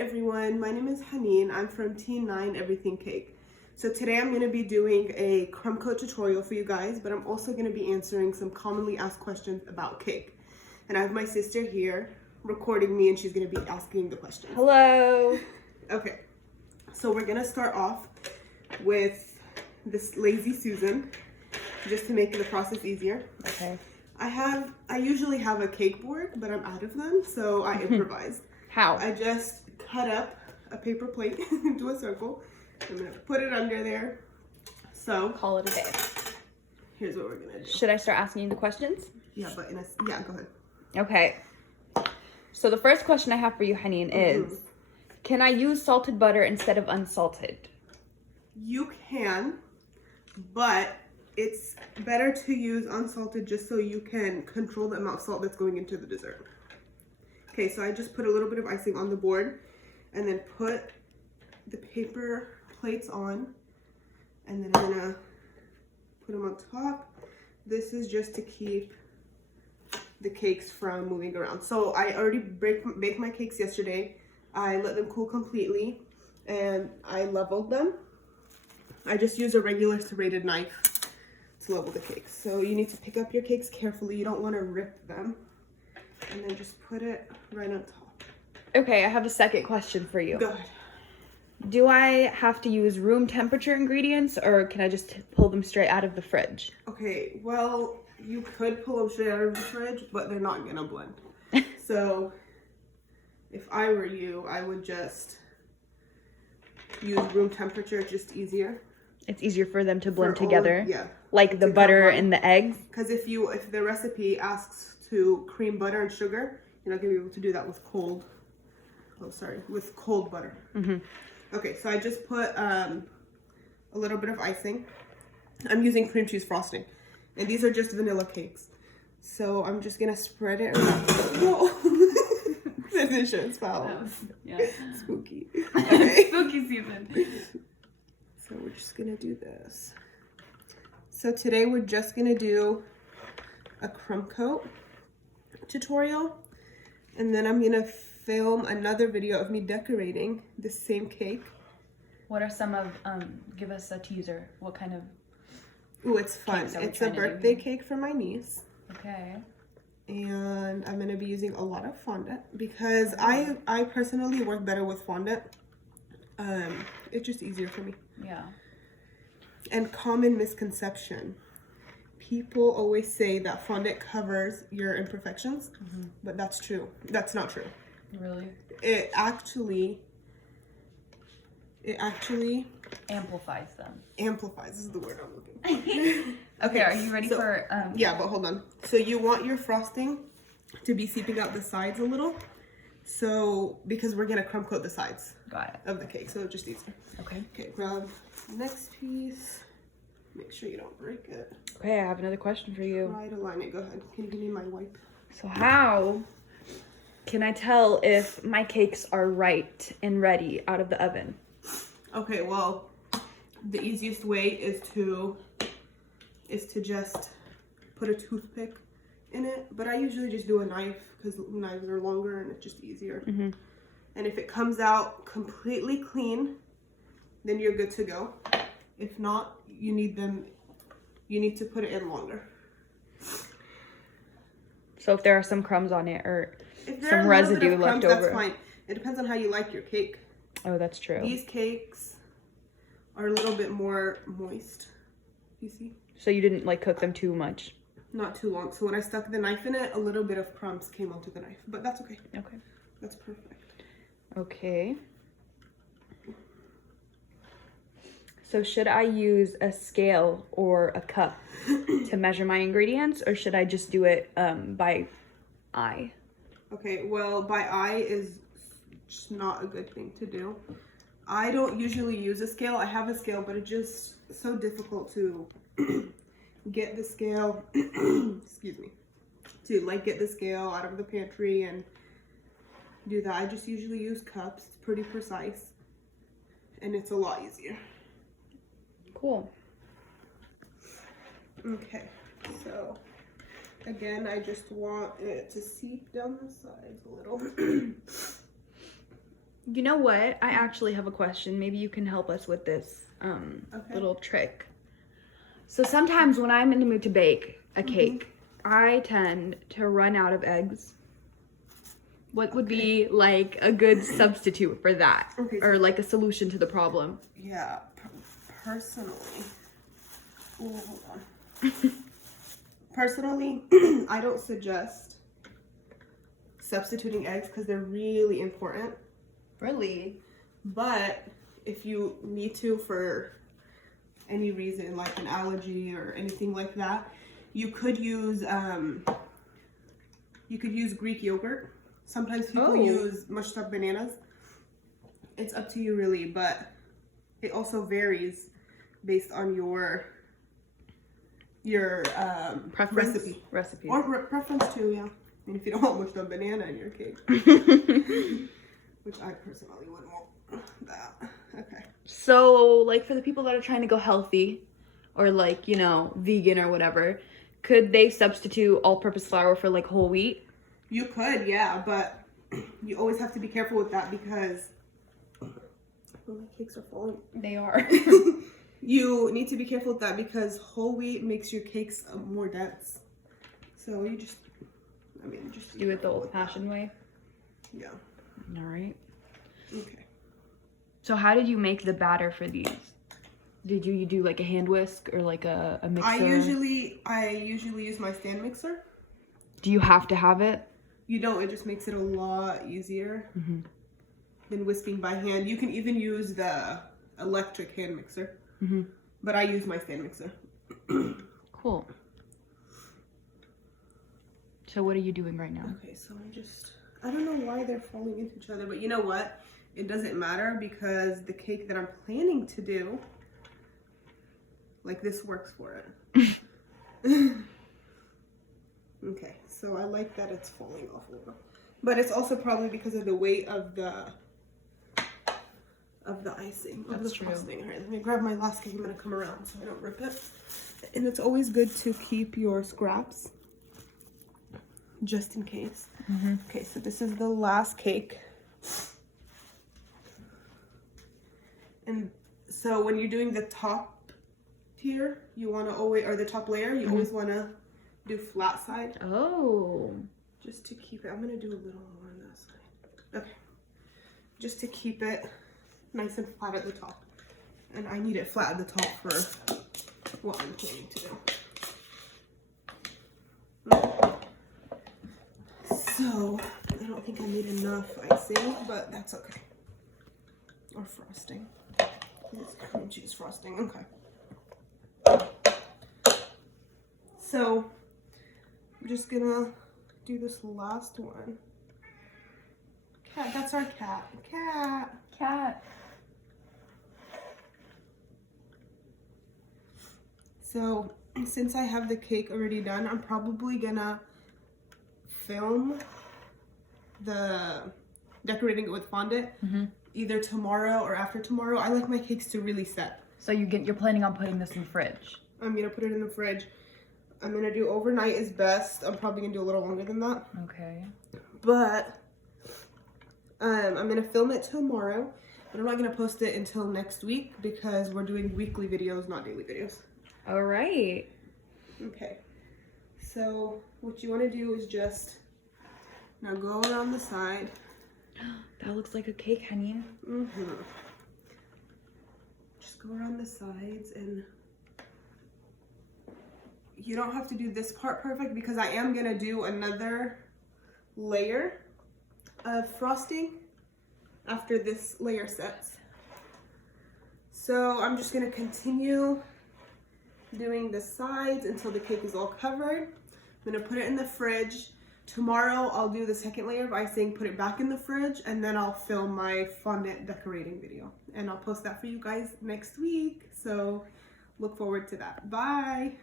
everyone, my name is Haneen. I'm from Teen 9 Everything Cake. So today I'm going to be doing a crumb coat tutorial for you guys, but I'm also going to be answering some commonly asked questions about cake. And I have my sister here recording me and she's going to be asking the questions. Hello. Okay, so we're going to start off with this Lazy Susan, just to make the process easier. Okay. I usually have a cake board, but I'm out of them, so I improvised. How? I just cut up a paper plate into a circle. I'm gonna put it under there. So Call it a day. here's what we're gonna do. Should I start asking you the questions? Yeah, but yeah, go ahead. Okay. So the first question I have for you, Haneen, is, can I use salted butter instead of unsalted? You can, but it's better to use unsalted just so you can control the amount of salt that's going into the dessert. Okay, so I just put a little bit of icing on the board and then put the paper plates on, and then I'm gonna put them on top. This is just to keep the cakes from moving around. So I already baked my cakes yesterday. I let them cool completely and I leveled them. I just use a regular serrated knife to level the cakes. So you need to pick up your cakes carefully. You don't want to rip them. And then just put it right on top. Okay, I have a second question for you. Go ahead. Do I have to use room temperature ingredients, or can I just pull them straight out of the fridge? Okay, well, you could pull them straight out of the fridge, but they're not gonna blend. So if I were you, I would just use room temperature, just easier. It's easier for them to blend together. Yeah. Like the butter and the eggs. Because if the recipe asks to cream butter and sugar, you're not gonna be able to do that with cold butter. Mm-hmm. Okay, so I just put a little bit of icing. I'm using cream cheese frosting, and these are just vanilla cakes. So I'm just gonna spread it around. Whoa! The insurance foul. Yeah. Spooky. Okay. Spooky season. So we're just gonna do this. So today we're just gonna do a crumb coat tutorial, and then I'm gonna film another video of me decorating the same cake. What are some of, give us a teaser. What kind of? Ooh, it's fun. It's a birthday cake for my niece. Okay. And I'm gonna be using a lot of fondant because I personally work better with fondant. It's just easier for me. Yeah. And common misconception. People always say that fondant covers your imperfections, but that's true. That's not true. Really? It actually amplifies them. Amplifies is the word I'm looking for. Okay, are you ready for yeah, but hold on. So you want your frosting to be seeping out the sides a little. So because we're gonna crumb coat the sides of the cake, so it's just easier. Okay, grab the next piece. Make sure you don't break it. Okay, I have another question for you. Try to line it. Go ahead. Can you give me my wipe? So how can I tell if my cakes are right and ready out of the oven? Okay, well, the easiest way is to just put a toothpick in it, but I usually just do a knife because knives are longer and it's just easier. And if it comes out completely clean, then you're good to go. If not, you need to put it in longer. So if there are some crumbs on it or some residue left over, that's fine. It depends on how you like your cake. Oh, that's true. These cakes are a little bit more moist, you see? So you didn't like cook them too much? Not too long. So when I stuck the knife in it, a little bit of crumbs came onto the knife, but that's okay. Okay. That's perfect. Okay. So should I use a scale or a cup to measure my ingredients, or should I just do it by eye? Okay, well, by eye is just not a good thing to do. I don't usually use a scale. I have a scale, but it's just so difficult to get the scale, excuse me, to like get the scale out of the pantry and do that. I just usually use cups. It's pretty precise and it's a lot easier. Cool. Okay, so again, I just want it to seep down the sides a little. You know what? I actually have a question. Maybe you can help us with this Okay. little trick. So sometimes when I'm in the mood to bake a cake, I tend to run out of eggs. What would be like a good substitute for that? Okay, Or like a solution to the problem? Yeah, personally. Ooh, hold on. Personally, I don't suggest substituting eggs because they're really important. Really? But if you need to for any reason, like an allergy or anything like that, you could use Greek yogurt. Sometimes people use mushed up bananas. It's up to you really, but it also varies based on your Preference? recipe. Or preference too, yeah. And if you don't want mushed up banana in your cake, which I personally wouldn't want that. Okay. So, like, for the people that are trying to go healthy or, like, you know, vegan or whatever, could they substitute all-purpose flour for, like, whole wheat? You could, yeah, but you always have to be careful with that because my cakes are falling. They are. You need to be careful with that because whole wheat makes your cakes more dense. So you just be Do it the careful with old-fashioned way? that. Yeah. All right. Okay. So how did you make the batter for these? Did you do like a hand whisk or like a mixer? I usually use my stand mixer. Do you have to have it? You don't. It just makes it a lot easier than whisking by hand. You can even use the electric hand mixer, but I use my stand mixer. Cool. So what are you doing right now? Okay, so I don't know why they're falling into each other, but you know what? It doesn't matter because the cake that I'm planning to do, like this works for it. Okay, so I like that it's falling off a little. But it's also probably because of the weight of the icing, of the frosting. All right, let me grab my last cake. I'm gonna come around so I don't rip it. And it's always good to keep your scraps just in case. Okay, so this is the last cake. And so when you're doing the top tier, you want to always, or the top layer, you always want to do flat side. Oh. Just to keep it, I'm going to do a little more on that side. Okay. Just to keep it nice and flat at the top. And I need it flat at the top for what I'm planning to do. Okay. So, I don't think I need enough icing, but that's okay. Or frosting. It's cream cheese frosting, okay. So, I'm just gonna do this last one. Cat, that's our cat. Cat. So, since I have the cake already done, I'm probably gonna film the decorating it with fondant either tomorrow or after tomorrow. I like my cakes to really set. So you're planning on putting this in the fridge? I'm gonna put it in the fridge. I'm gonna do overnight is best. I'm probably gonna do a little longer than that. Okay. But I'm gonna film it tomorrow, but I'm not gonna post it until next week because we're doing weekly videos, not daily videos. All right. Okay. So what you want to do is just now go around the side. That looks like a cake, honey. Just go around the sides, and you don't have to do this part perfect because I am gonna do another layer of frosting after this layer sets. So I'm just gonna continue doing the sides until the cake is all covered. I'm gonna put it in the fridge. Tomorrow I'll do the second layer of icing, put it back in the fridge, and then I'll film my fondant decorating video. And I'll post that for you guys next week. So look forward to that. Bye.